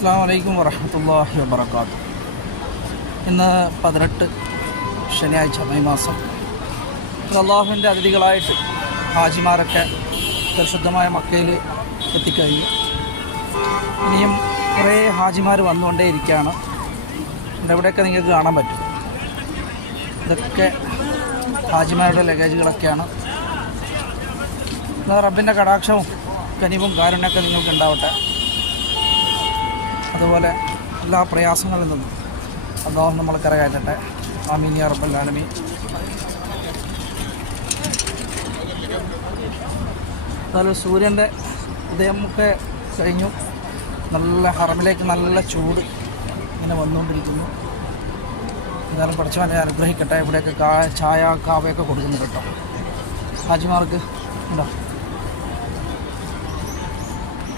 അസ്സലാമു അലൈക്കും വറഹ്മത്തുള്ളാഹി വബറകാതുഹു. ഇന്ന് 18 ശനിയാഴ്ച മെയ് മാസം. അള്ളാഹുവിൻ്റെ അതിഥികളായിട്ട് ഹാജിമാരൊക്കെ പരിശുദ്ധമായ മക്കയിൽ എത്തിക്കഴിഞ്ഞു. ഇനിയും കുറേ ഹാജിമാർ വന്നുകൊണ്ടേയിരിക്കുകയാണ്. ഇവിടെയൊക്കെ നിങ്ങൾക്ക് കാണാൻ പറ്റും. ഇതൊക്കെ ഹാജിമാരുടെ ലഗേജുകളൊക്കെയാണ്. റബ്ബിൻ്റെ കടാക്ഷവും കനിവും കാരുണ്യമൊക്കെ നിങ്ങൾക്ക് ഉണ്ടാവട്ടെ. അതുപോലെ എല്ലാ പ്രയാസങ്ങളിൽ നിന്നും അല്ലാഹു നമ്മളെ കരകയറ്റട്ടെ. ആമീൻ യാ റബ്ബൽ ആലമീൻ. അതുപോലെ സൂര്യൻ്റെ ഉദയമൊക്കെ കഴിഞ്ഞു. നല്ല ഹറമിലേക്ക് നല്ല ചൂട് ഇങ്ങനെ വന്നുകൊണ്ടിരിക്കുന്നു. എന്നാലും പഠിച്ചവനെ അനുഗ്രഹിക്കട്ടെ. ഇവിടെയൊക്കെ ചായ കാവയൊക്കെ കൊടുക്കുന്നു കേട്ടോ ഹാജിമാർക്ക്. ഉണ്ടോ?